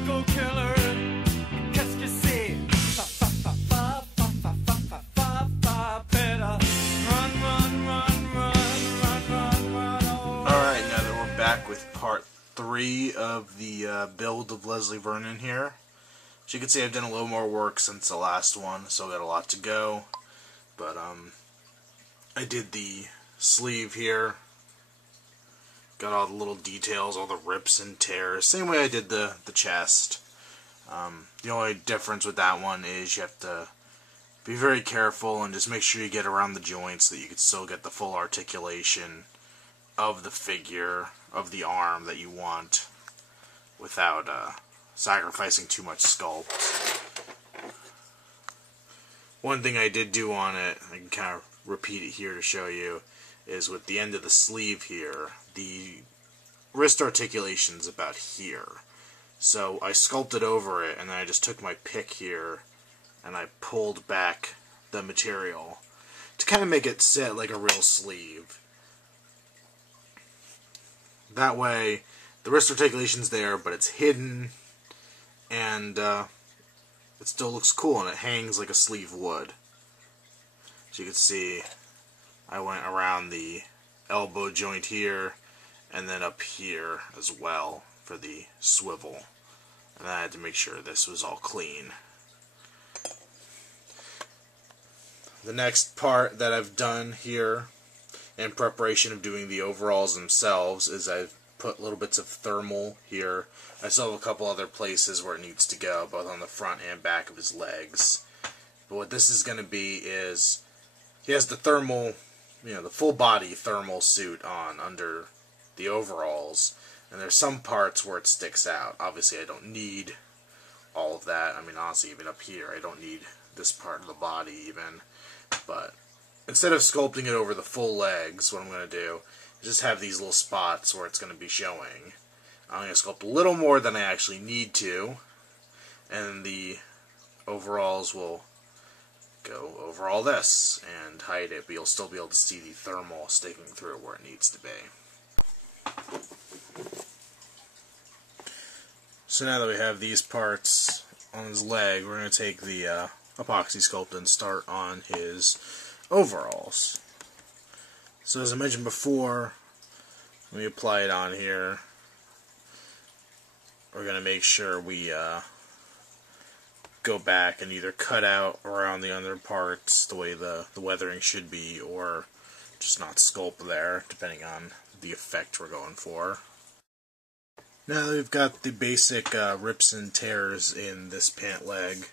psycho killer. Qu'est-ce que c'est? Fa fa fa fa fa fa fa fa fa fa. Better run, run, run, run, run, run, run. Alright, now that we're back with part 3 of the build of Leslie Vernon here. As you can see, I've done a little more work since the last one, so I've got a lot to go. But, I did the sleeve here. Got all the little details, all the rips and tears. Same way I did the chest. The only difference with that one is you have to be very careful and just make sure you get around the joints so that you can still get the full articulation of the figure, of the arm that you want, without sacrificing too much sculpt. One thing I did do on it, I can kind of repeat it here to show you, is with the end of the sleeve here, the wrist articulation's about here. So I sculpted over it, and then I just took my pick here, and I pulled back the material to kind of make it sit like a real sleeve. That way, the wrist articulation's there, but it's hidden, and it still looks cool, and it hangs like a sleeve would. As you can see, I went around the elbow joint here, and then up here as well for the swivel. And I had to make sure this was all clean. The next part that I've done here, in preparation of doing the overalls themselves, is I've put little bits of thermal here. I still have a couple other places where it needs to go, both on the front and back of his legs. But what this is going to be is, he has the thermal, the full body thermal suit on under the overalls, and there's some parts where it sticks out. Obviously I don't need all of that. I mean, honestly, even up here, I don't need this part of the body even. But instead of sculpting it over the full legs, what I'm going to do is just have these little spots where it's going to be showing. I'm going to sculpt a little more than I actually need to, and the overalls will go over all this and hide it, but you'll still be able to see the thermal sticking through where it needs to be. So now that we have these parts on his leg, we're going to take the epoxy sculpt and start on his overalls. So as I mentioned before, when we apply it on here, we're going to make sure we go back and either cut out around the under parts the way the weathering should be, or just not sculpt there, depending on the effect we're going for. Now that we've got the basic rips and tears in this pant leg,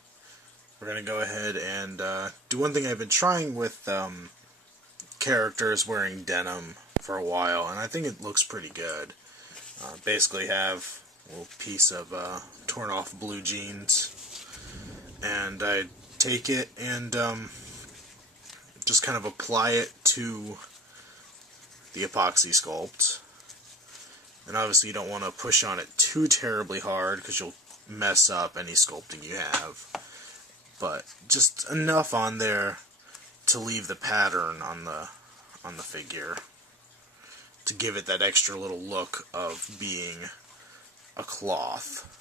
we're going to go ahead and do one thing I've been trying with characters wearing denim for a while, and I think it looks pretty good. Basically have a little piece of torn off blue jeans, and I take it and just kind of apply it to the epoxy sculpt. And obviously you don't want to push on it too terribly hard because you'll mess up any sculpting you have. But just enough on there to leave the pattern on the figure, to give it that extra little look of being a cloth.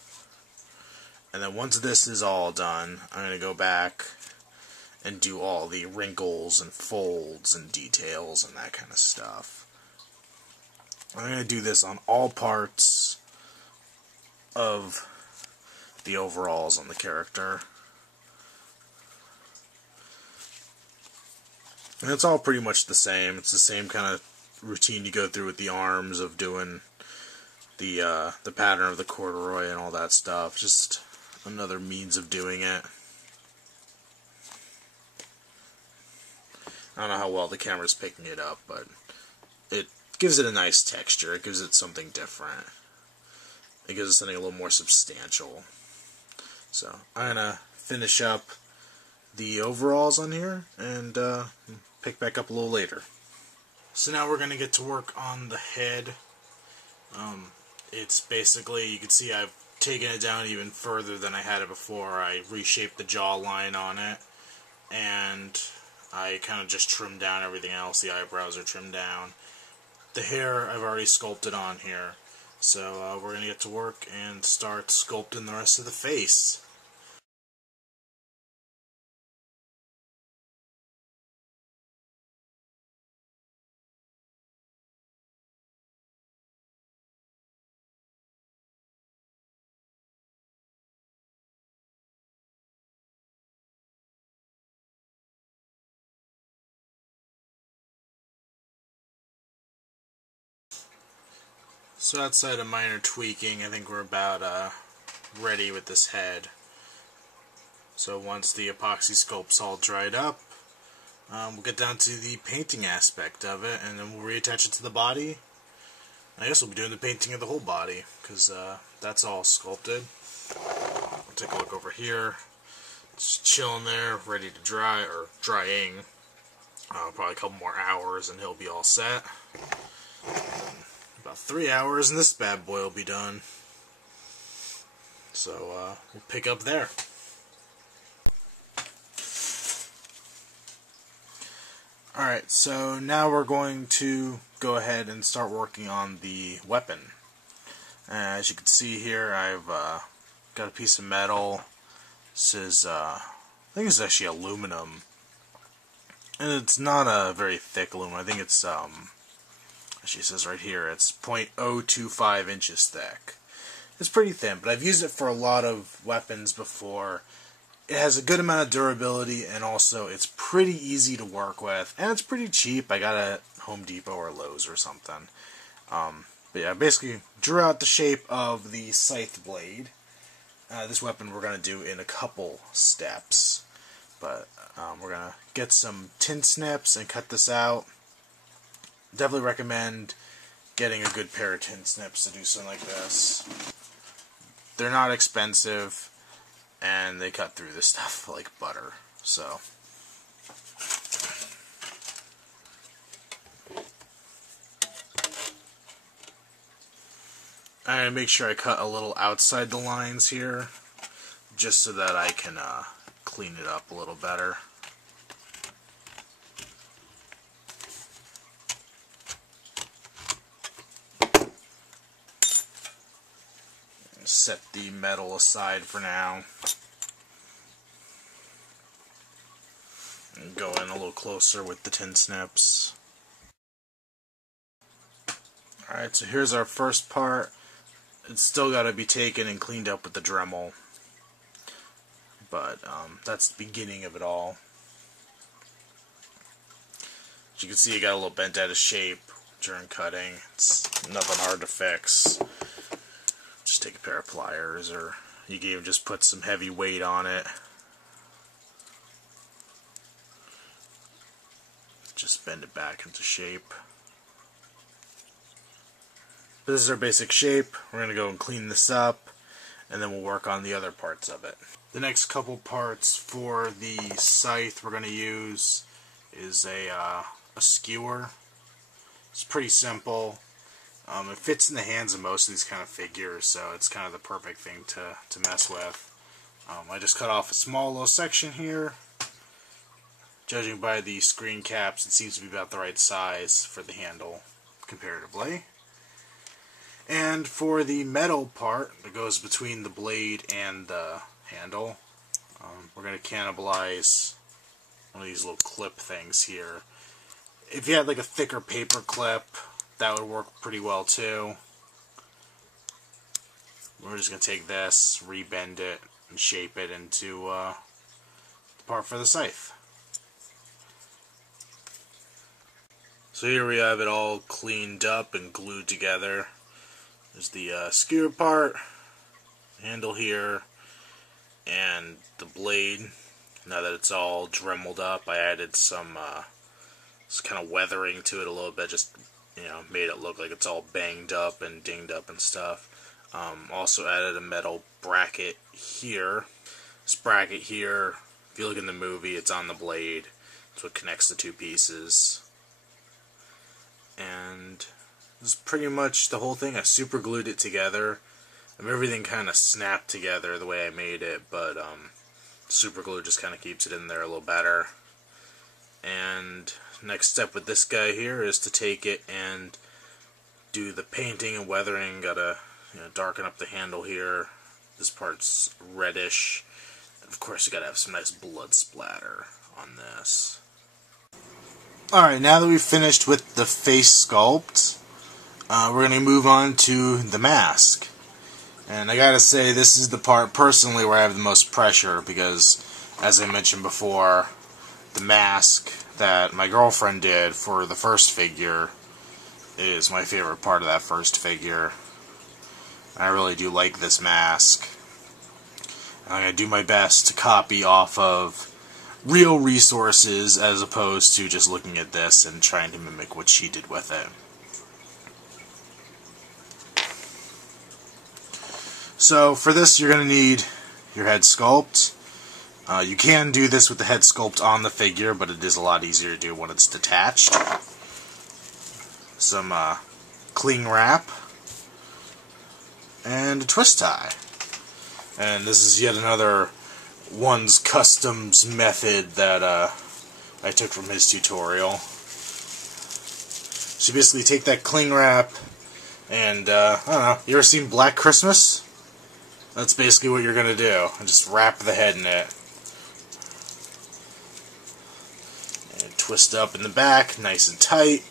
And then once this is all done, I'm going to go back and do all the wrinkles and folds and details and that kind of stuff. I'm going to do this on all parts of the overalls on the character. And it's all pretty much the same. It's the same kind of routine you go through with the arms, of doing the pattern of the corduroy and all that stuff. Just another means of doing it. I don't know how well the camera's picking it up, but it gives it a nice texture. It gives it something different. It gives it something a little more substantial. So I'm gonna finish up the overalls on here and pick back up a little later. So now we're gonna get to work on the head. It's basically, you can see I've taken it down even further than I had it before. I reshaped the jawline on it, and I kind of just trimmed down everything else. The eyebrows are trimmed down. The hair I've already sculpted on here. So we're going to get to work and start sculpting the rest of the face. So outside of minor tweaking, I think we're about ready with this head. So once the epoxy sculpt's all dried up, we'll get down to the painting aspect of it, and then we'll reattach it to the body. I guess we'll be doing the painting of the whole body, because that's all sculpted. We'll take a look over here. Just chilling there, ready to dry, or drying. Probably a couple more hours and he'll be all set. About 3 hours and this bad boy will be done. So we'll pick up there. Alright, so now we're going to go ahead and start working on the weapon. As you can see here, I've got a piece of metal. This is, I think it's actually aluminum. And it's not a very thick aluminum. I think it's, actually it says right here, it's 0.025 inches thick. It's pretty thin, but I've used it for a lot of weapons before. It has a good amount of durability, and also it's pretty easy to work with, and it's pretty cheap. I got it at Home Depot or Lowe's or something. But yeah, basically drew out the shape of the scythe blade. This weapon we're going to do in a couple steps, but we're going to get some tin snips and cut this out. Definitely recommend getting a good pair of tin snips to do something like this. They're not expensive, and they cut through this stuff like butter. So I make sure I cut a little outside the lines here, just so that I can clean it up a little better. Set the metal aside for now. And go in a little closer with the tin snips. Alright, so here's our first part. It's still got to be taken and cleaned up with the Dremel. But that's the beginning of it all. As you can see, it got a little bent out of shape during cutting. It's nothing hard to fix. Just take a pair of pliers, or you can even just put some heavy weight on it. Just bend it back into shape. This is our basic shape. We're going to go and clean this up, and then we'll work on the other parts of it. The next couple parts for the scythe we're going to use is a skewer. It's pretty simple. It fits in the hands of most of these kind of figures, so it's kind of the perfect thing to mess with. I just cut off a small little section here. Judging by the screen caps, it seems to be about the right size for the handle comparatively. And for the metal part that goes between the blade and the handle, we're going to cannibalize one of these little clip things here. If you had like a thicker paper clip, that would work pretty well too. We're just going to take this, rebend it, and shape it into the part for the scythe. So here we have it all cleaned up and glued together. There's the skewer part, handle here, and the blade. Now that it's all dremeled up, I added some kind of weathering to it a little bit, just made it look like it's all banged up and dinged up and stuff. Also added a metal bracket here. This bracket here, if you look in the movie, it's on the blade. It's what connects the two pieces. And this is pretty much the whole thing. I super glued it together. Everything kind of snapped together the way I made it, but super glue just kind of keeps it in there a little better. And next step with this guy here is to take it and do the painting and weathering, gotta darken up the handle here. This part's reddish. And of course, you gotta have some nice blood splatter on this. Alright, now that we've finished with the face sculpt, we're gonna move on to the mask. And I gotta say, this is the part personally where I have the most pressure because, as I mentioned before, the mask that my girlfriend did for the first figure is my favorite part of that first figure. I really do like this mask. I'm going to do my best to copy off of real resources as opposed to just looking at this and trying to mimic what she did with it. So for this you're going to need your head sculpt. You can do this with the head sculpt on the figure, but it is a lot easier to do when it's detached. Some cling wrap and a twist tie. And this is yet another one's customs method that I took from his tutorial. So you basically take that cling wrap and I don't know, you ever seen Black Christmas? That's basically what you're gonna do. And just wrap the head in it. And twist up in the back, nice and tight.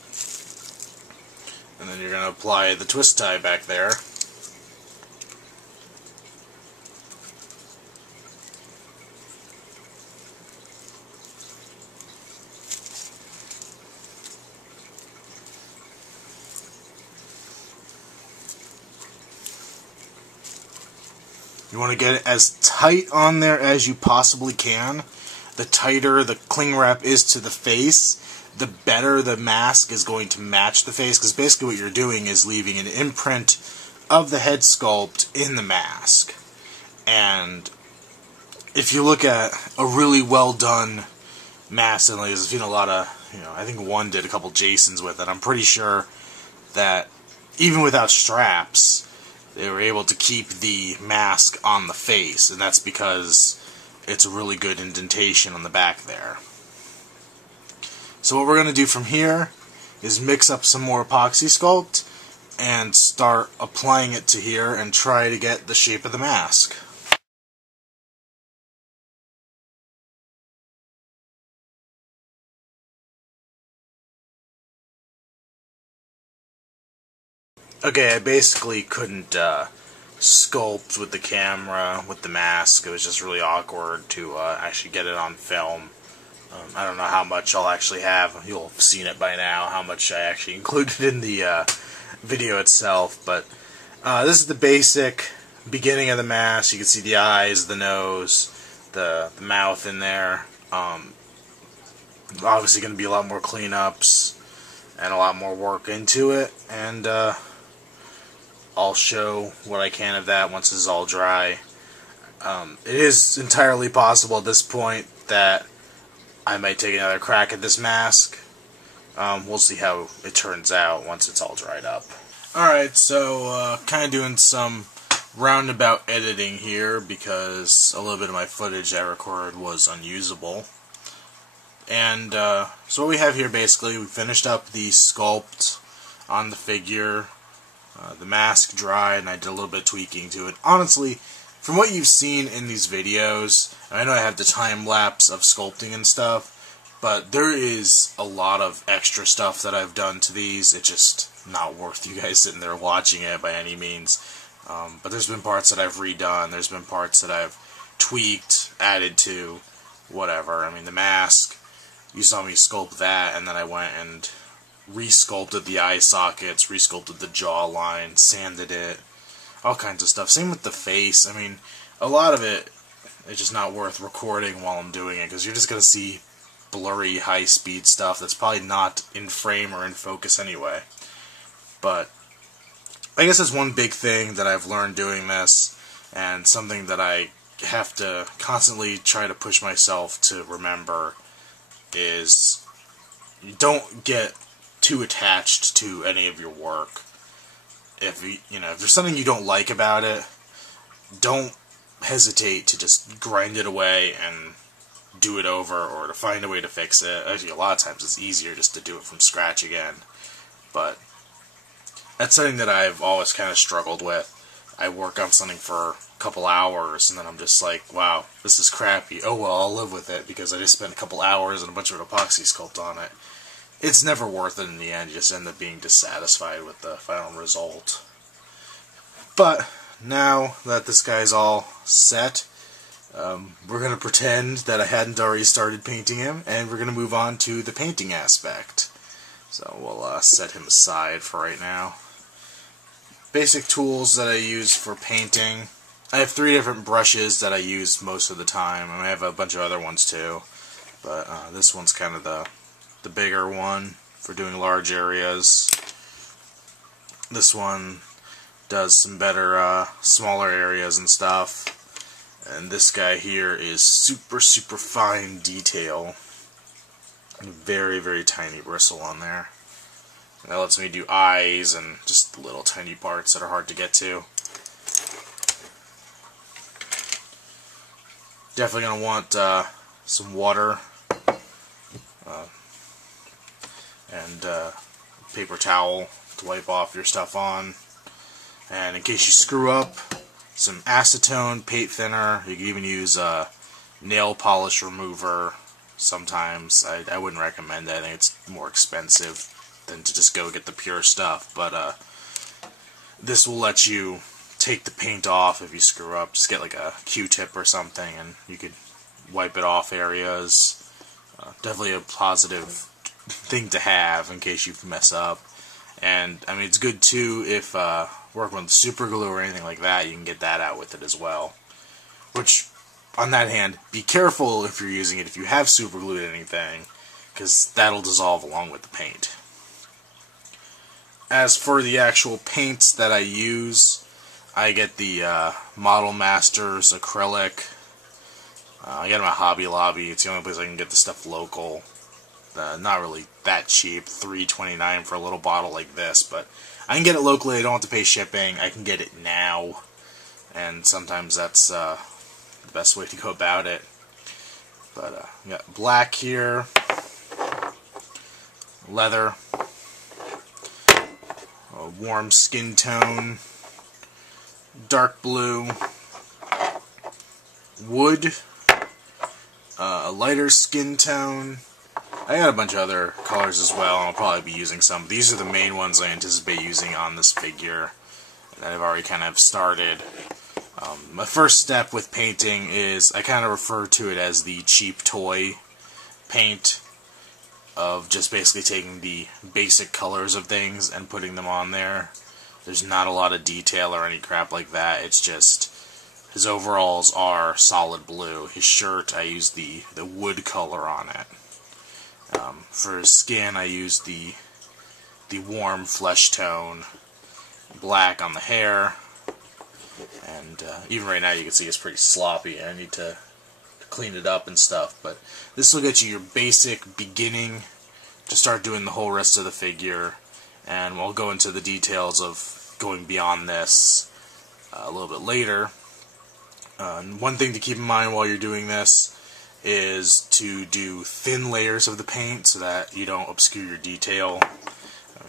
And then you're gonna apply the twist tie back there. You want to get it as tight on there as you possibly can. The tighter the cling wrap is to the face, the better the mask is going to match the face, because basically what you're doing is leaving an imprint of the head sculpt in the mask. And if you look at a really well done mask, and I've seen a lot of, I think one did a couple Jasons with it, I'm pretty sure that even without straps, they were able to keep the mask on the face, and that's because it's a really good indentation on the back there. So what we're going to do from here is mix up some more epoxy sculpt and start applying it to here and try to get the shape of the mask. Okay, I basically couldn't sculpt with the camera, with the mask. It was just really awkward to actually get it on film. I don't know how much I'll actually have. You'll have seen it by now, how much I actually included in the video itself. But this is the basic beginning of the mask. You can see the eyes, the nose, the mouth in there. Obviously going to be a lot more cleanups and a lot more work into it. And I'll show what I can of that once this is all dry. It is entirely possible at this point that I might take another crack at this mask. We'll see how it turns out once it's all dried up. Alright, so kind of doing some roundabout editing here because a little bit of my footage I recorded was unusable. And so what we have here basically, we finished up the sculpt on the figure. The mask dried, and I did a little bit of tweaking to it. Honestly, from what you've seen in these videos, I know I have the time lapse of sculpting and stuff, but there is a lot of extra stuff that I've done to these. It's just not worth you guys sitting there watching it by any means. But there's been parts that I've redone, there's been parts that I've tweaked, added to, whatever. I mean, the mask, you saw me sculpt that, and then I went and re-sculpted the eye sockets, re-sculpted the jawline, sanded it, all kinds of stuff. Same with the face. I mean, a lot of it is just not worth recording while I'm doing it, because you're just going to see blurry, high-speed stuff that's probably not in frame or in focus anyway. But I guess that's one big thing that I've learned doing this, and something that I have to constantly try to push myself to remember is you don't get too attached to any of your work. If if there's something you don't like about it, don't hesitate to just grind it away and do it over, or to find a way to fix it. Actually, a lot of times it's easier just to do it from scratch again. But That's something that I've always kind of struggled with. I work on something for a couple hours, and then I'm just like, wow, this is crappy. Oh well, I'll live with it, because I just spent a couple hours and a bunch of epoxy sculpt on it. It's never worth it in the end. You just end up being dissatisfied with the final result. But now that this guy's all set, we're going to pretend that I hadn't already started painting him, and we're going to move on to the painting aspect. So we'll set him aside for right now. Basic tools that I use for painting. I have 3 different brushes that I use most of the time, and I have a bunch of other ones too. But this one's kind of the bigger one for doing large areas. This one does some better smaller areas and stuff. And this guy here is super fine detail. Very, very tiny bristle on there. And that lets me do eyes and just little tiny parts that are hard to get to. Definitely going to want some water and paper towel to wipe off your stuff on. And in case you screw up, some acetone, paint thinner. You can even use a nail polish remover sometimes. I wouldn't recommend that. I think it's more expensive than to just go get the pure stuff. But this will let you take the paint off if you screw up. Just get like a Q-tip or something, and you could wipe it off areas. Definitely a positive thing to have in case you mess up. And I mean, it's good too if working with super glue or anything like that, you can get that out with it as well. Which, on that hand, be careful if you're using it if you have super glued anything, because that'll dissolve along with the paint. As for the actual paints that I use, I get the Model Masters acrylic. I get them at Hobby Lobby. It's the only place I can get the stuff local. Not really that cheap, $3.29 for a little bottle like this, but I can get it locally. I don't have to pay shipping. I can get it now, and sometimes that's the best way to go about it. But we got black here, leather, a warm skin tone, dark blue, wood, a lighter skin tone. I got a bunch of other colors as well, and I'll probably be using some. These are the main ones I anticipate using on this figure that I've already kind of started. My first step with painting is I kind of refer to it as the cheap toy paint, of just basically taking the basic colors of things and putting them on there. There's not a lot of detail or any crap like that. It's just his overalls are solid blue. His shirt, I use the wood color on it. For his skin, I use the warm flesh tone, black on the hair, and even right now you can see it's pretty sloppy. I need to clean it up and stuff, but this will get you your basic beginning to start doing the whole rest of the figure, and we'll go into the details of going beyond this a little bit later. One thing to keep in mind while you're doing this is to do thin layers of the paint so that you don't obscure your detail.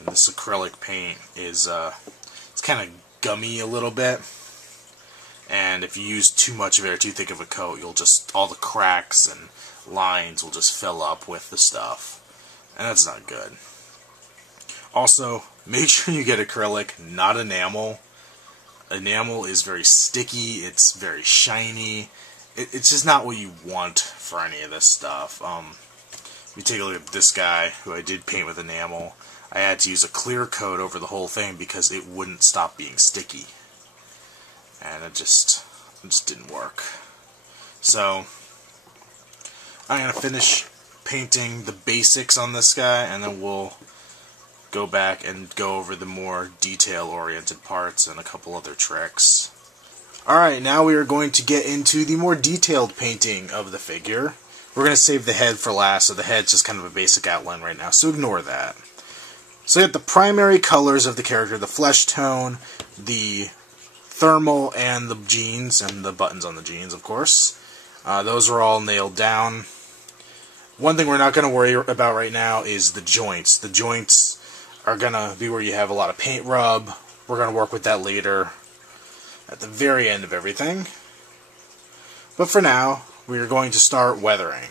This acrylic paint is it's kind of gummy a little bit, and if you use too much of it or too thick of a coat, you'll just, all the cracks and lines will just fill up with the stuff, and that's not good. Also, make sure you get acrylic, not enamel. Enamel is very sticky, it's very shiny. It's just not what you want for any of this stuff. If you take a look at this guy, who I did paint with enamel, I had to use a clear coat over the whole thing because it wouldn't stop being sticky. And it just didn't work. So, I'm going to finish painting the basics on this guy, and then we'll go back and go over the more detail-oriented parts and a couple other tricks. Alright, now we are going to get into the more detailed painting of the figure. We're going to save the head for last, so the head's just kind of a basic outline right now, so ignore that. So you have the primary colors of the character, the flesh tone, the thermal, and the jeans, and the buttons on the jeans, of course. Those are all nailed down. One thing we're not going to worry about right now is the joints. The joints are going to be where you have a lot of paint rub. We're going to work with that later at the very end of everything. But for now, we are going to start weathering.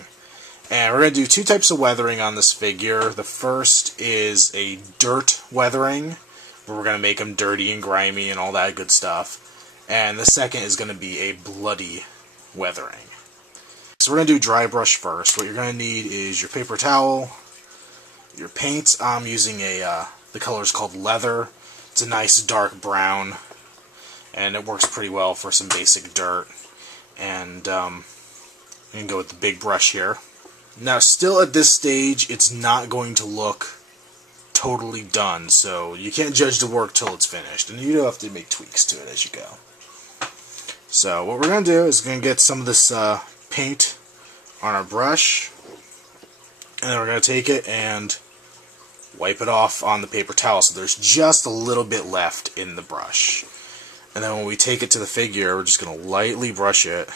And we're going to do two types of weathering on this figure. The first is a dirt weathering, where we're going to make him dirty and grimy and all that good stuff. And the second is going to be a bloody weathering. So we're going to do dry brush first. What you're going to need is your paper towel, your paint. I'm using the color is called leather. It's a nice dark brown, and it works pretty well for some basic dirt. And you can go with the big brush here. Now, still at this stage, it's not going to look totally done, so you can't judge the work till it's finished, and you do have to make tweaks to it as you go. So what we're going to do is going to get some of this paint on our brush, and then we're going to take it and wipe it off on the paper towel, so there's just a little bit left in the brush. And then when we take it to the figure, we're just going to lightly brush it,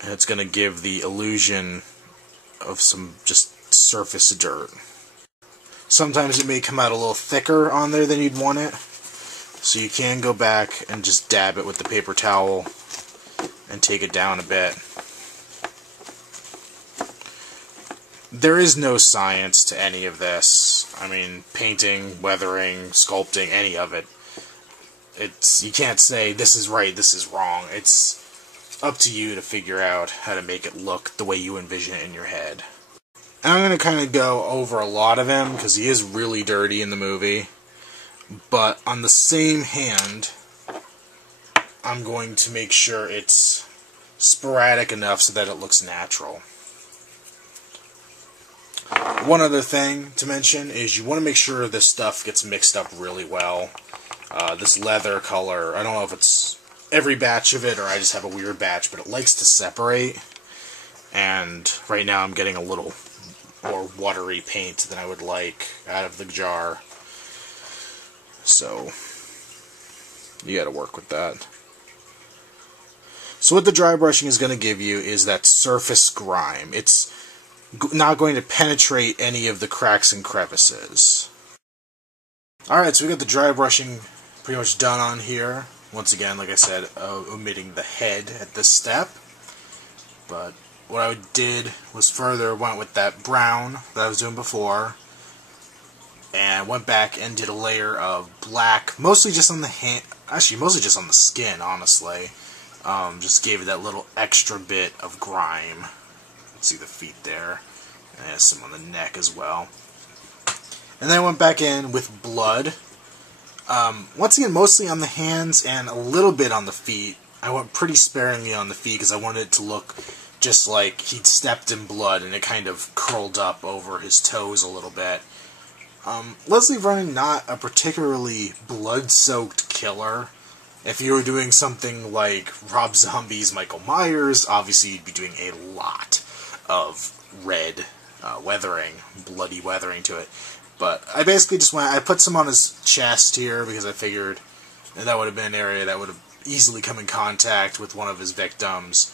and it's going to give the illusion of some just surface dirt. Sometimes it may come out a little thicker on there than you'd want it, so you can go back and just dab it with the paper towel and take it down a bit. There is no science to any of this. I mean, painting, weathering, sculpting, any of it. You can't say this is right, this is wrong. It's up to you to figure out how to make it look the way you envision it in your head. And I'm going to kind of go over a lot of him because he is really dirty in the movie. But on the same hand, I'm going to make sure it's sporadic enough so that it looks natural. One other thing to mention is you want to make sure this stuff gets mixed up really well. This leather color, I don't know if it's every batch of it or I just have a weird batch, but it likes to separate. And right now I'm getting a little more watery paint than I would like out of the jar. So you gotta work with that. So what the dry brushing is going to give you is that surface grime. It's not going to penetrate any of the cracks and crevices. Alright, so we got the dry brushing pretty much done on here. Once again, like I said, omitting the head at this step. But what I did was went with that brown that I was doing before, and went back and did a layer of black, mostly just on the hand, actually mostly just on the skin, honestly. Just gave it that little extra bit of grime. You can see the feet there, and there's some on the neck as well. And then I went back in with blood. Once again, mostly on the hands and a little bit on the feet. I went pretty sparingly on the feet because I wanted it to look just like he'd stepped in blood and it kind of curled up over his toes a little bit. Leslie Vernon, not a particularly blood-soaked killer. If you were doing something like Rob Zombie's Michael Myers, obviously you'd be doing a lot of red weathering, bloody weathering to it. But I basically just I put some on his chest here because I figured that would have been an area that would have easily come in contact with one of his victims.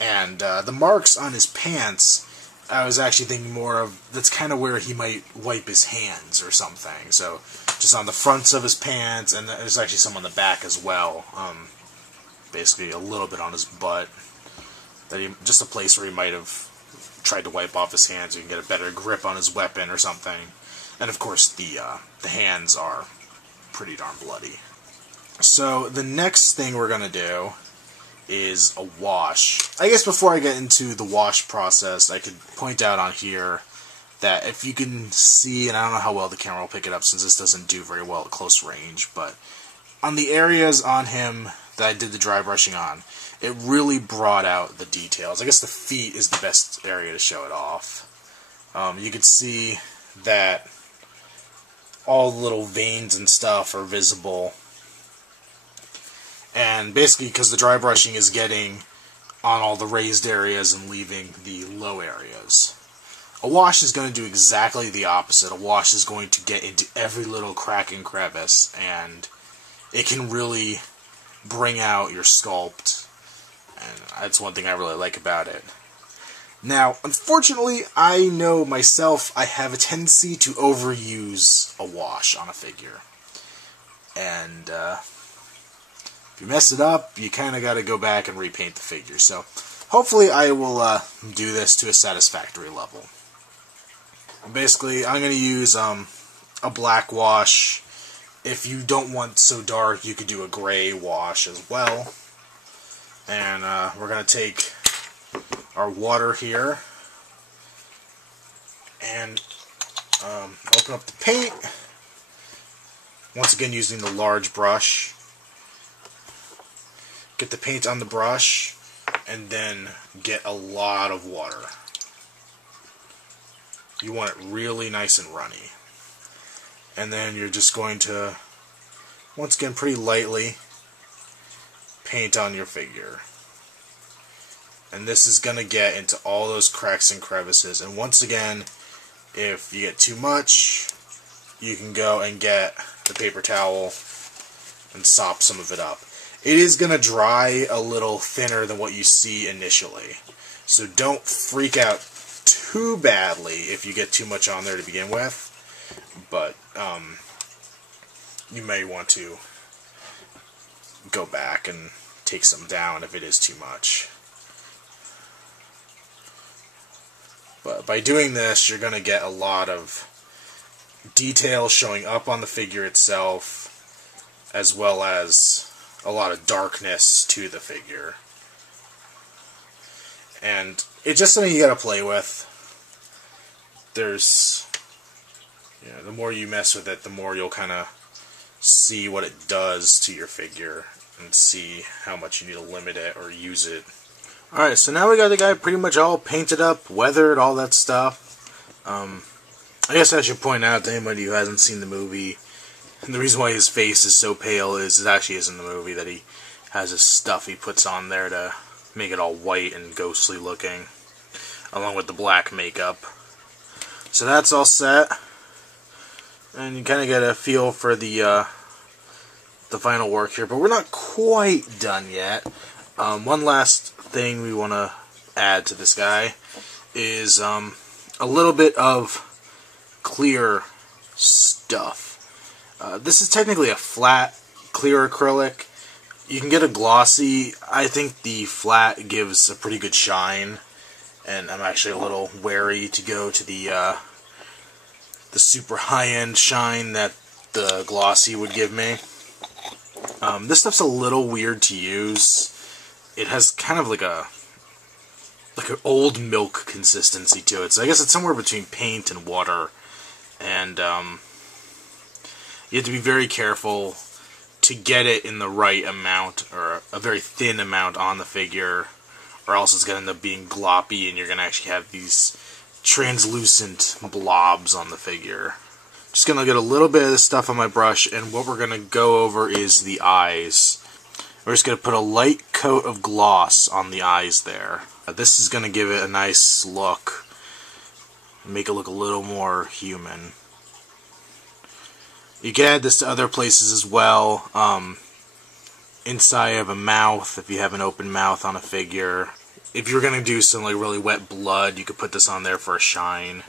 And the marks on his pants, I was actually thinking more of, that's kind of where he might wipe his hands or something. So just on the fronts of his pants, and there's actually some on the back as well. Basically a little bit on his butt. Just a place where he might have tried to wipe off his hands so he can get a better grip on his weapon or something. And of course the hands are pretty darn bloody. So the next thing we're going to do is a wash. I guess before I get into the wash process, I could point out on here that if you can see, and I don't know how well the camera will pick it up since this doesn't do very well at close range, but on the areas on him that I did the dry brushing on, it really brought out the details. I guess the feet is the best area to show it off. You could see that all the little veins and stuff are visible. And basically because the dry brushing is getting on all the raised areas and leaving the low areas. A wash is going to do exactly the opposite. A wash is going to get into every little crack and crevice, and it can really bring out your sculpt. And that's one thing I really like about it. Now, unfortunately, I know myself, I have a tendency to overuse a wash on a figure. And if you mess it up, you kind of got to go back and repaint the figure. So hopefully I will do this to a satisfactory level. Basically, I'm going to use a black wash. If you don't want so dark, you could do a gray wash as well. And we're going to take our water here and open up the paint. Once again, using the large brush. Get the paint on the brush and then get a lot of water. You want it really nice and runny. And then you're just going to, once again, pretty lightly paint on your figure. And this is going to get into all those cracks and crevices. And once again, if you get too much, you can go and get the paper towel and sop some of it up. It is going to dry a little thinner than what you see initially. So don't freak out too badly if you get too much on there to begin with. But you may want to go back and take some down if it is too much. But by doing this, you're going to get a lot of detail showing up on the figure itself, as well as a lot of darkness to the figure. And it's just something you got to play with. There's, you know, the more you mess with it, the more you'll kind of see what it does to your figure and see how much you need to limit it or use it. Alright, so now we got the guy pretty much all painted up, weathered, all that stuff. I guess I should point out to anybody who hasn't seen the movie, the reason why his face is so pale is it actually is in the movie, that he has his stuff he puts on there to make it all white and ghostly looking, along with the black makeup. So that's all set, and you kind of get a feel for the final work here, but we're not quite done yet. One last thing we want to add to this guy is a little bit of clear stuff. This is technically a flat, clear acrylic. You can get a glossy. I think the flat gives a pretty good shine, and I'm actually a little wary to go to the super high-end shine that the glossy would give me. This stuff's a little weird to use. It has kind of like an old milk consistency to it. So I guess it's somewhere between paint and water. And you have to be very careful to get it in the right amount, or a very thin amount on the figure, or else it's going to end up being gloppy and you're going to actually have these translucent blobs on the figure. Just going to get a little bit of this stuff on my brush, and what we're going to go over is the eyes. We're just going to put a light coat of gloss on the eyes there. This is going to give it a nice look, make it look a little more human. You can add this to other places as well. Inside of a mouth, if you have an open mouth on a figure. If you're going to do some like really wet blood, you could put this on there for a shine.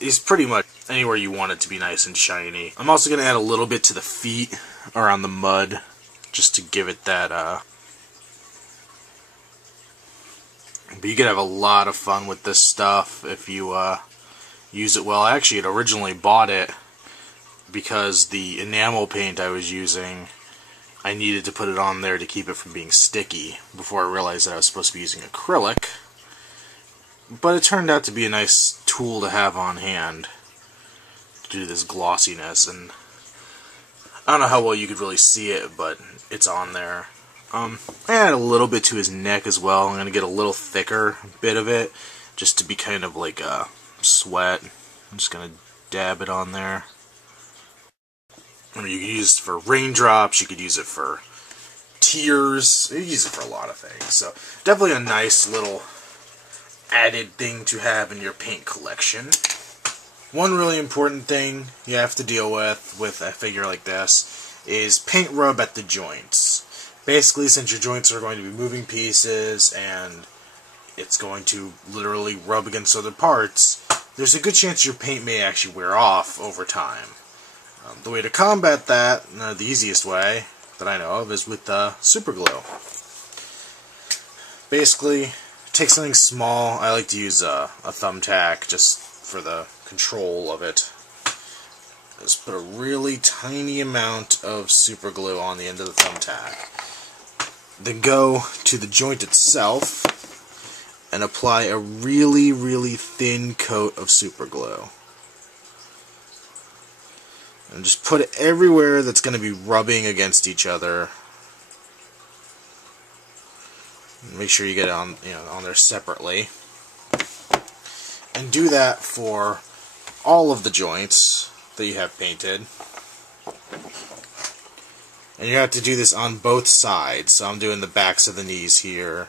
It's pretty much anywhere you want it to be nice and shiny. I'm also going to add a little bit to the feet around the mud, just to give it that, but you could have a lot of fun with this stuff if you use it well. I actually had originally bought it because the enamel paint I was using, I needed to put it on there to keep it from being sticky before I realized that I was supposed to be using acrylic. But it turned out to be a nice tool to have on hand to do this glossiness, and I don't know how well you could really see it, but it's on there. I add a little bit to his neck as well. I'm going to get a little thicker bit of it, just to be kind of like a sweat. I'm just going to dab it on there. I mean, you could use it for raindrops, you could use it for tears, you could use it for a lot of things. So definitely a nice little added thing to have in your paint collection. One really important thing you have to deal with a figure like this is paint rub at the joints. Basically, since your joints are going to be moving pieces and it's going to literally rub against other parts, there's a good chance your paint may actually wear off over time. The way to combat that, the easiest way that I know of, is with super glue. Basically, take something small. I like to use a thumbtack just for the control of it. Just put a really tiny amount of super glue on the end of the thumbtack. Then go to the joint itself and apply a really, really thin coat of super glue. And just put it everywhere that's going to be rubbing against each other. Make sure you get it on, on there separately. And do that for all of the joints that you have painted. And you have to do this on both sides. So I'm doing the backs of the knees here.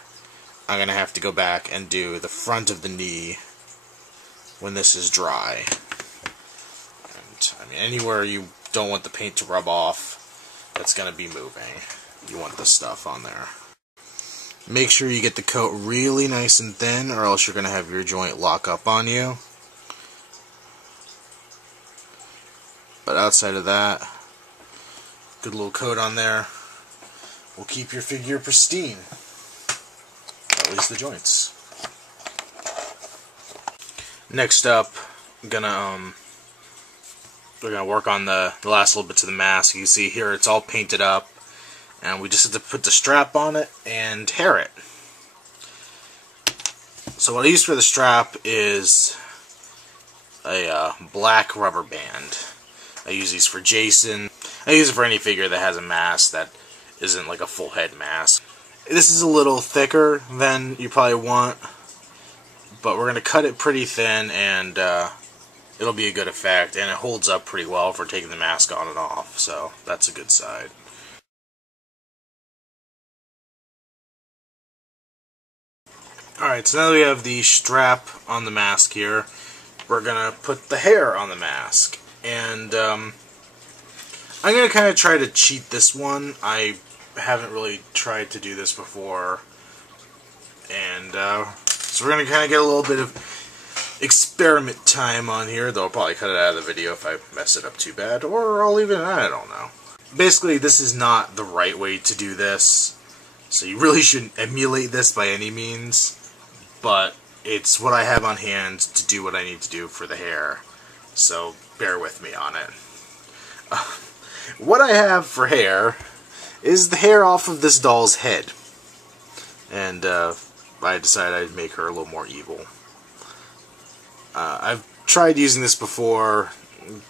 I'm going to have to go back and do the front of the knee when this is dry. And I mean, anywhere you don't want the paint to rub off, that's going to be moving. You want the stuff on there. Make sure you get the coat really nice and thin, or else you're going to have your joint lock up on you. But outside of that, good little coat on there will keep your figure pristine. Or at least the joints. Next up, we're gonna work on the last little bits of the mask. You can see here it's all painted up, and we just have to put the strap on it and hair it. So what I use for the strap is a black rubber band. I use these for Jason. I use it for any figure that has a mask that isn't like a full head mask. This is a little thicker than you probably want, but we're going to cut it pretty thin, and it'll be a good effect, and it holds up pretty well for taking the mask on and off, so that's a good side. Alright, so now we have the strap on the mask here. We're going to put the hair on the mask. And I'm going to kind of try to cheat this one. I haven't really tried to do this before. And so we're going to kind of get a little bit of experiment time on here. Though I'll probably cut it out of the video if I mess it up too bad. Or I'll leave it, I don't know. Basically, this is not the right way to do this. So you really shouldn't emulate this by any means. But it's what I have on hand to do what I need to do for the hair. So bear with me on it. What I have for hair is the hair off of this doll's head. And I decided I'd make her a little more evil. I've tried using this before,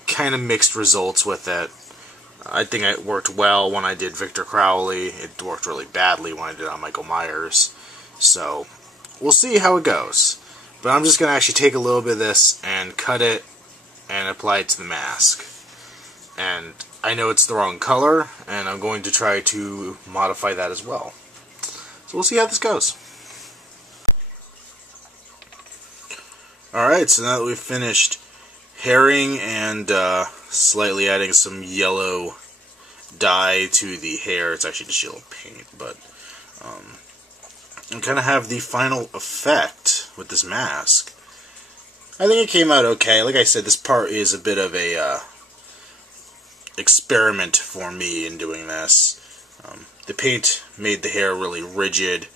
kind of mixed results with it. I think it worked well when I did Victor Crowley. It worked really badly when I did it on Michael Myers. So we'll see how it goes. But I'm just going to actually take a little bit of this and cut it and apply it to the mask. And I know it's the wrong color, and I'm going to try to modify that as well. So we'll see how this goes. Alright, so now that we've finished hairing and slightly adding some yellow dye to the hair, it's actually just yellow paint, but and kind of have the final effect with this mask. I think it came out okay. Like I said, this part is a bit of a experiment for me in doing this. The paint made the hair really rigid,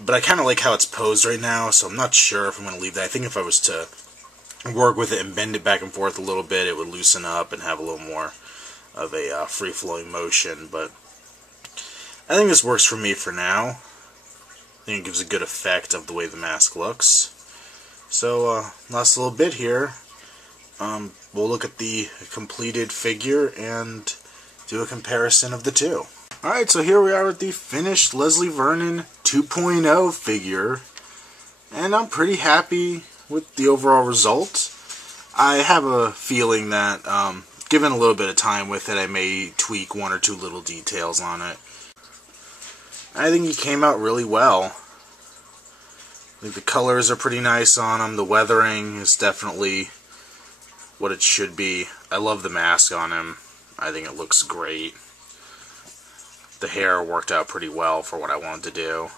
but I kind of like how it's posed right now, so I'm not sure if I'm going to leave that. I think if I was to work with it and bend it back and forth a little bit, it would loosen up and have a little more of a free-flowing motion, but I think this works for me for now. I think it gives a good effect of the way the mask looks. So, last little bit here, we'll look at the completed figure and do a comparison of the two. Alright, so here we are with the finished Leslie Vernon 2.0 figure, and I'm pretty happy with the overall result. I have a feeling that, given a little bit of time with it, I may tweak one or two little details on it. I think he came out really well. I think the colors are pretty nice on him. The weathering is definitely what it should be. I love the mask on him. I think it looks great. The hair worked out pretty well for what I wanted to do.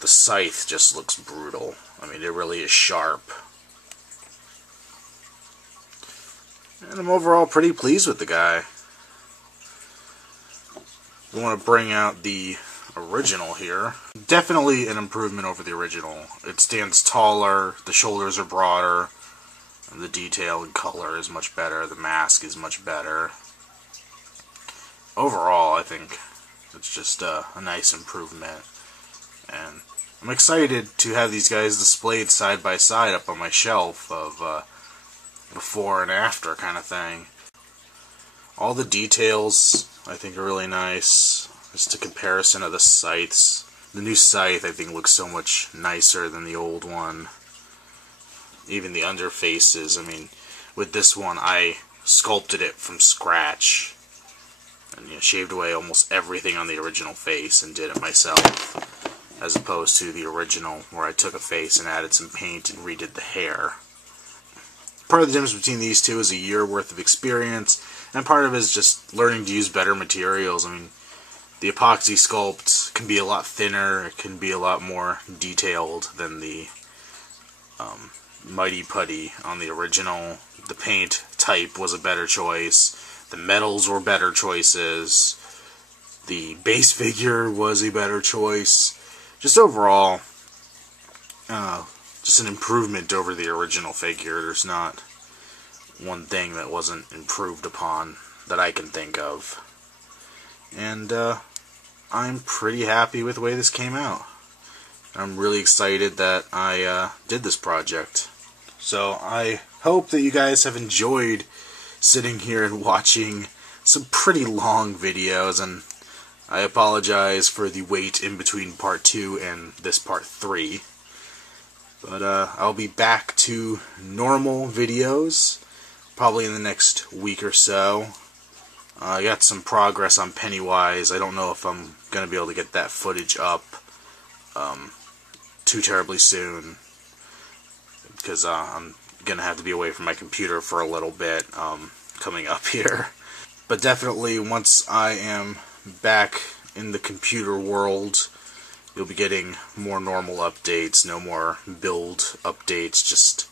The scythe just looks brutal. I mean, it really is sharp. And I'm overall pretty pleased with the guy. We want to bring out the original here. Definitely an improvement over the original. It stands taller, the shoulders are broader, and the detail and color is much better, the mask is much better. Overall, I think it's just a nice improvement. And I'm excited to have these guys displayed side by side up on my shelf of before and after kind of thing. All the details I think are really nice. Just a comparison of the scythes. The new scythe I think looks so much nicer than the old one. Even the underfaces, I mean, with this one I sculpted it from scratch. And shaved away almost everything on the original face and did it myself. As opposed to the original where I took a face and added some paint and redid the hair. Part of the difference between these two is a year worth of experience, and part of it is just learning to use better materials. I mean, the epoxy sculpt can be a lot thinner, it can be a lot more detailed than the Mighty Putty on the original. The paint type was a better choice, the metals were better choices, the base figure was a better choice. Just overall, just an improvement over the original figure. There's not one thing that wasn't improved upon that I can think of. And I'm pretty happy with the way this came out. I'm really excited that I did this project. So I hope that you guys have enjoyed sitting here and watching some pretty long videos, and I apologize for the wait in between part 2 and this part 3. But I'll be back to normal videos probably in the next week or so. I got some progress on Pennywise. I don't know if I'm going to be able to get that footage up too terribly soon, because I'm going to have to be away from my computer for a little bit coming up here. But definitely once I am back in the computer world, you'll be getting more normal updates, no more build updates, just,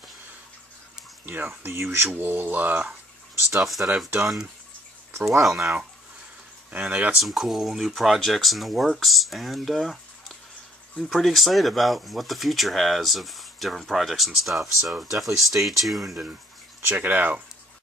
you know, the usual stuff that I've done for a while now. And I got some cool new projects in the works, and I'm pretty excited about what the future has of different projects and stuff, so definitely stay tuned and check it out.